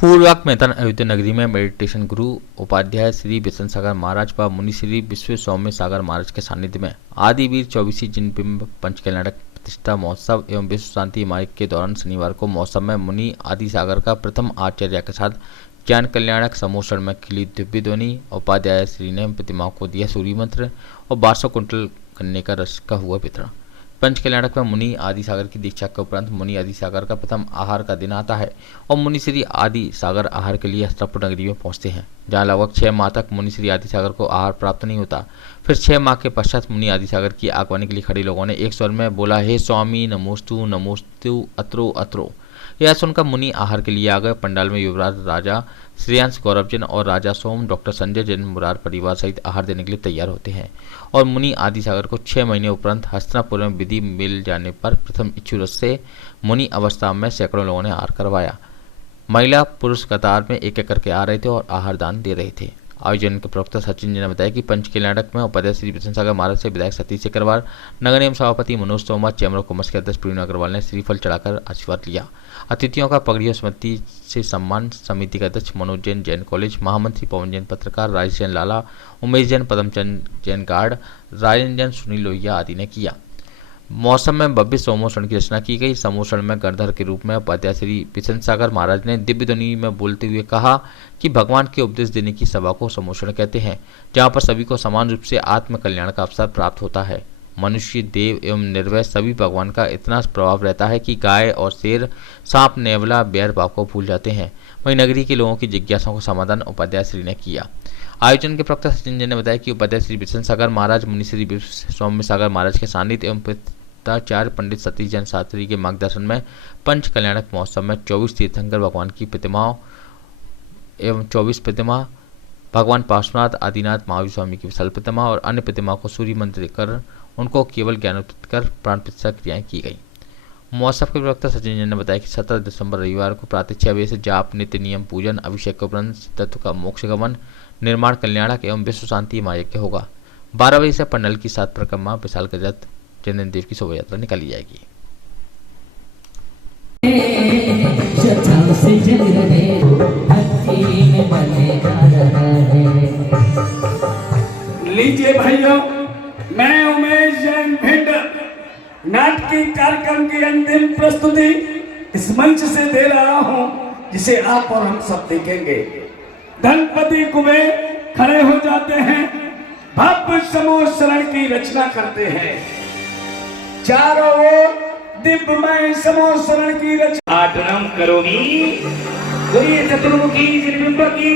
पूर्वक मैदान अयोध्या नगरी में मेडिटेशन गुरु उपाध्याय श्री बिशन सागर महाराज व मुनि श्री विश्व सौम्य सागर महाराज के सानिध्य में आदिवीर 24 जिन बिंब पंचकल्याणक प्रतिष्ठा महोत्सव एवं विश्व शांति मार्ग के दौरान शनिवार को महोत्सव में मुनि आदि सागर का प्रथम आचार्य के साथ ज्ञान कल्याणक समोषण में खिली दिव्य ध्वनि। उपाध्याय श्री ने प्रतिमाओं को दिया सूर्य मंत्र और 1200 कुंटल गन्ने का रस का हुआ वितरण। पंचकल्याणक में मुनि आदि सागर की दीक्षा के उपरांत मुनि आदि सागर का प्रथम आहार का दिन आता है और मुनि श्री आदि सागर आहार के लिए हस्तिनापुर नगरी में पहुंचते हैं, जहां लगभग 6 माह तक मुनि श्री आदि सागर को आहार प्राप्त नहीं होता। फिर 6 माह के पश्चात मुनि आदि सागर की आगवानी के लिए खड़े लोगों ने एक स्वर में बोला, हे स्वामी नमोस्तु नमोस्तु अत्रो अत्रो। यह सुनकर मुनि आहार के लिए आ गए। पंडाल में युवराज राजा श्रेयांश गौरवजन और राजा सोम डॉक्टर संजय जैन मुरार परिवार सहित आहार देने के लिए तैयार होते हैं और मुनि आदि सागर को 6 महीने उपरांत हस्तिनापुर में विधि मिल जाने पर प्रथम इच्छुरथ से मुनि अवस्था में सैकड़ों लोगों ने आहार करवाया। महिला पुरुष कतार में एक एक करके आ रहे थे और आहार दान दे रहे थे। आयोजन के प्रवक्ता सचिन जी ने बताया कि पंचकल्याणक में उपाध्याय श्री बिशन सागर महाराज से विधायक सतीश अग्रवाल, नगर निगम सभापति Manoj Tomar, chamber of commerce के अध्यक्ष प्रवीण अग्रवाल ने श्रीफल चढ़ाकर आशीर्वाद लिया। अतिथियों का पगड़ी स्मृति से सम्मान समिति के अध्यक्ष मनोज जैन जैन कॉलेज, महामंत्री पवन जैन पत्रकार, राजेश जैन लाला, उमेश जैन, पदमचंद जैन गार्ड, राजेंद्र जैन, सुनील लोहिया आदि ने किया। मौसम में भव्य समोषण की रचना की गई। समोषण में गणधर के रूप में उपाध्याय श्री बिशन सागर महाराज ने दिव्य ध्वनि में बोलते हुए कहा कि भगवान के उपदेश देने की सभा को समोषण कहते हैं, जहां पर सभी को समान रूप से आत्म कल्याण का अवसर प्राप्त होता है। मनुष्य, देव एवं निर्वय सभी भगवान का इतना प्रभाव रहता है कि गाय और शेर, सांप, नेवला, बैर भाव को भूल जाते हैं। वहीं नगरी के लोगों की जिज्ञासाओं का समाधान उपाध्याय श्री ने किया। आयोजन के प्रवक्ता सचिन जी ने बताया कि उपाध्याय श्री बिशन सागर महाराज मुनि श्री विश्व सौम्य सागर महाराज के सानिध्य एवं पिताचार्य पंडित सतीश जैन शास्त्री के मार्गदर्शन में पंच कल्याणक महोत्सव में 24 तीर्थंकर भगवान की प्रतिमाओं एवं 24 प्रतिमा, भगवान पार्श्वनाथ आदिनाथ महावीर स्वामी की विशाल प्रतिमा और अन्य प्रतिमाओं को सूर्य मंत्र देकर उनको केवल ज्ञानोत्त कर प्राण प्रतिष्ठा क्रियाएं की गई। महोत्सव के प्रवक्ता सचिन जैन ने बताया कि 17 दिसंबर रविवार को प्रातः 6 बजे से जाप, नित्य नियम पूजन, अभिषेक के उपरांत तत्व का मोक्ष गमन, निर्माण कल्याणक एवं विश्व शांति महायज्ञ होगा। 12 बजे से पंडाल की 7 परिक्रमा विशाल गजत चंदन देव की शोभा यात्रा निकाली जाएगी। लीजिए भाइयों, मैं उमेश जैन भिंड नाटकीय कार्यक्रम की अंतिम प्रस्तुति इस मंच से दे रहा हूं, जिसे आप और हम सब देखेंगे। धनपति कुबेर खड़े हो जाते हैं, भव्य समोषण की रचना करते हैं। चारों ओर दिव्यमय समोषण की रचना आटनम करोमी बोलिए चतुर्मुखी जिनबिंब की।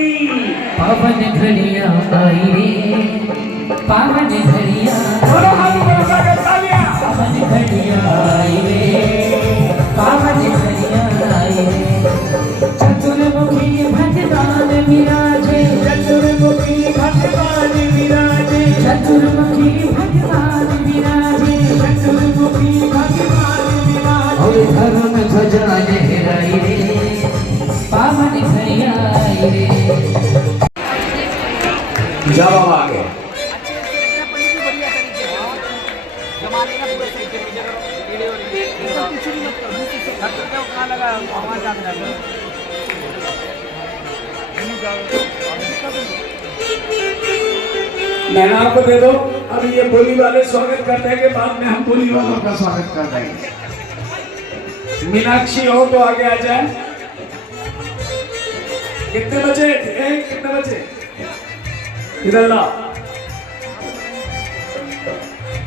पावन घड़िया आई रे, पावन घड़िया, पावन घड़िया आई रे, पावन घड़िया आई रे। चतुर्मुखी भगवान विराजे, चतुर्मुखी भगवान विराजे, चतुर्मुखी भगवान विराजे, चतुर्मुखी भगवान विराजे। और धर्म ध्वजा लहराई रे, पावन घड़िया आई रे। जवाब आ गया। मैंने आपको दे दो। अब ये बोली वाले स्वागत करने के बाद में हम बोली वालों का स्वागत कर देंगे। मीनाक्षी हो तो आगे आ जाए। कितने बजे? कितने बजे? इधर ला,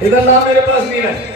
इधर ला, मेरे पास नहीं है।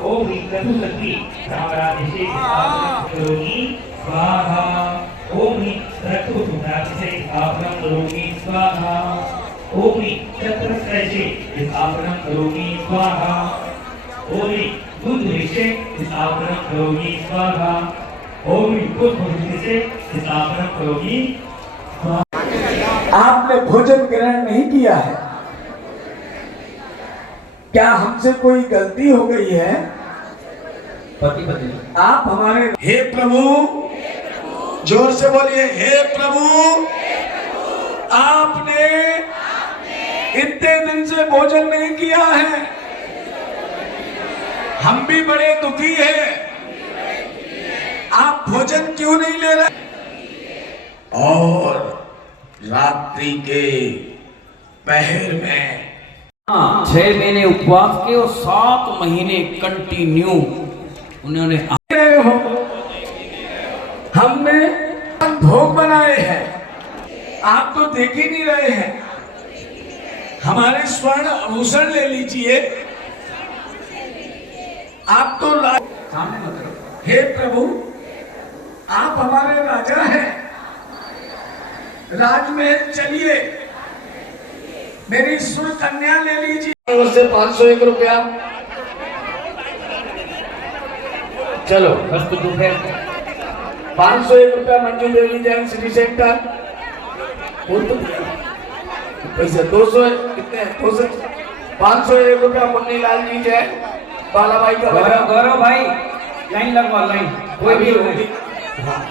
ओम ह्रीं चतुर्शक्ति रामराजेशे स्थापनं करोमि स्वाहा। ओम ह्रीं रक्तपुत्राभिषेक स्थापनं करोमि स्वाहा। ओम ह्रीं चतुरस्रैषे स्थापनं करोमि स्वाहा। ओम ह्रीं बुद्धविषे स्थापनं करोमि स्वाहा। ओम ह्रीं पुष्पविषे स्थापनं करोमि। आपने भोजन ग्रहण नहीं किया है, क्या हमसे कोई गलती हो गई है? पति पत्नी आप हमारे हे प्रभु, जोर से बोलिए, हे प्रभु, आपने इतने दिन से भोजन नहीं किया है, हम भी बड़े दुखी हैं, आप भोजन क्यों नहीं ले रहे? और रात्रि के पहर में 6 महीने उपवास के और 7 महीने कंटिन्यू उन्होंने रहे हो, हमने भोग बनाए हैं, आप तो देख ही नहीं रहे हैं। हमारे स्वर्ण आभूषण ले लीजिए, आप तो हे प्रभु, आप हमारे राजा हैं, राजमहल चलिए, मेरी सुर कन्या ले लीजिए। से 501 रुपया, चलो वस्तु दोपहर 501 रुपया मंजूर ले लीजिए सिटी सेंटर। पैसे 200 है, कितने हैं? 200 501 रुपया मुन्नी लाल जी जय बालाबाई का गौरव गौरव भाई लाइन लगवा, लाइन कोई भी होगी। हाँ।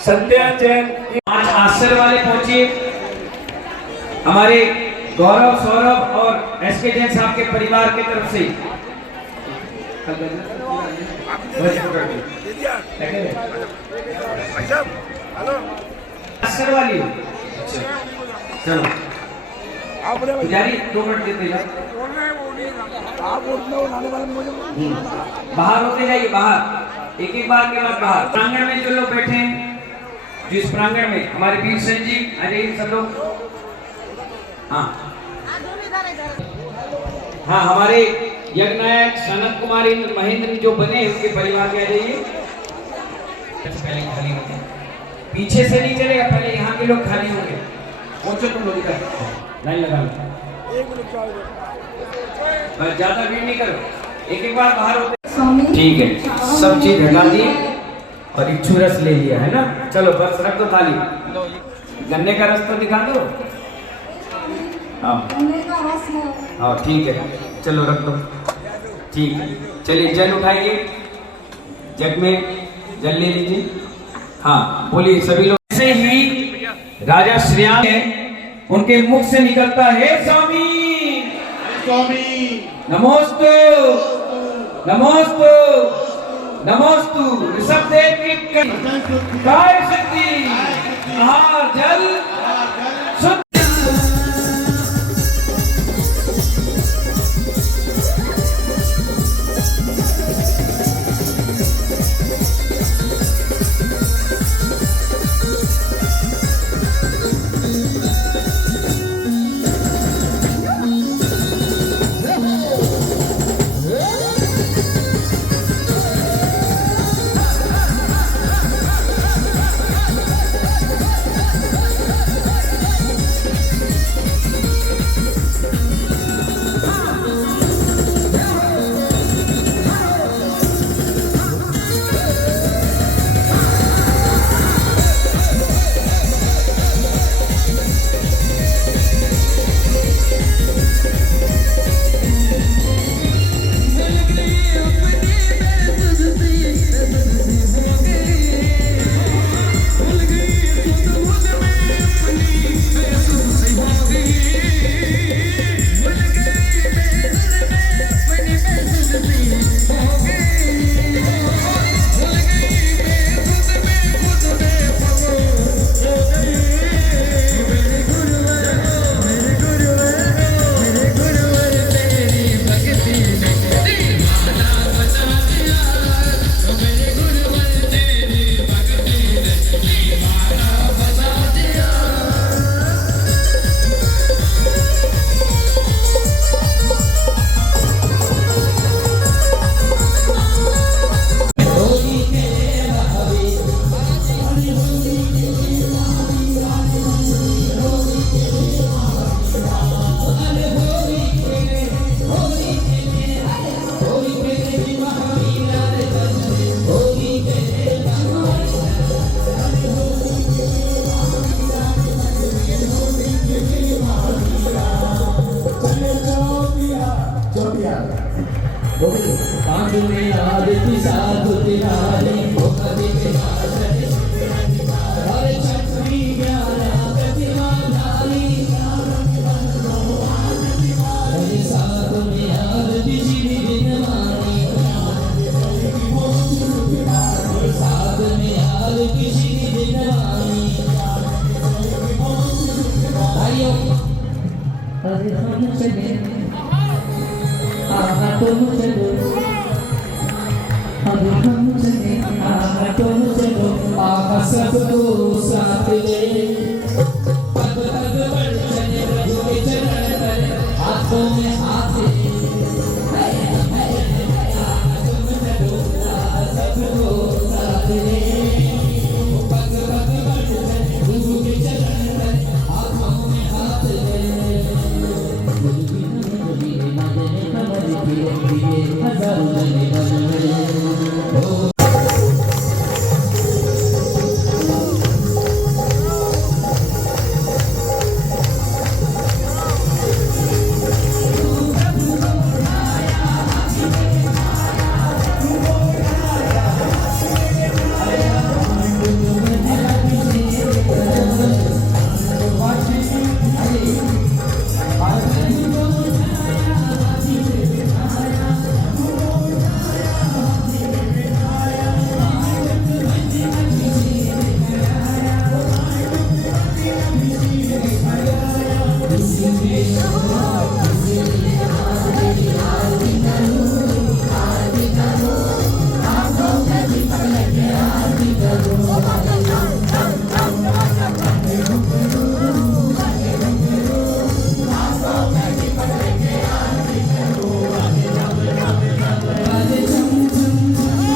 संध्या जैन आज आश्रय वाले पहुंचे, हमारे गौरव सौरभ और एसके जैन साहब के परिवार की तरफ से आश्रय वाली चलो पुजारी 2 मिनट देते जाओ, बाहर होते जाइए, बाहर एक एक बार के बाद बाहर। प्रांगण में जो लोग बैठे हैं, जिस प्रांगण में हमारे वीर सिंह जी आ जाइए सब लोग। हाँ हाँ, हमारे यज्ञनायक सनत कुमार इंद्र महेंद्र जो बने उनके परिवार में आ जाइए। पहले खाली होंगे, पीछे से नहीं चलेगा, पहले यहाँ के लोग खाली होंगे। पहुंचो तुम लोग इधर, लाइन लगा लो, ज्यादा भीड़ नहीं करो, एक एक बार बाहर होते। ठीक है, सब चीज हटा दी और इच्छू रस ले लिया है ना। चलो बस रख दो थाली, गन्ने का रस तो दिखा दो। हाँ हाँ ठीक है, चलो रख दो, ठीक है। चलिए जल उठाइए, जग में जल ले लीजिए। हाँ बोलिए सभी लोग। ऐसे ही राजा श्रीराम है, उनके मुख से निकलता है स्वामी स्वामी नमोस्तु नमोस्तु नमोस्तु। ऋषभदेव की काय शक्ति, आहार जल शुद्ध। पांडु में आरती साधु तिहारी भोपति के आरती हरे चक्री ज्ञाना प्रतिमा धारी हरे साधु में आरती श्री विद्वानी साधु में आरती श्री विद्वानी भाइयों अरे हम चले आहा तुम चलो अरे हम चले आहा तुम चलो आहा सबको साथ ले पग पग बढ़ चले प्रभु के चरण पर हाथों में हाथ ले आहा तुम चलो आहा सबको साथ ले पग पग बढ़ चले प्रभु के चरण पर हाथों में हाथ ले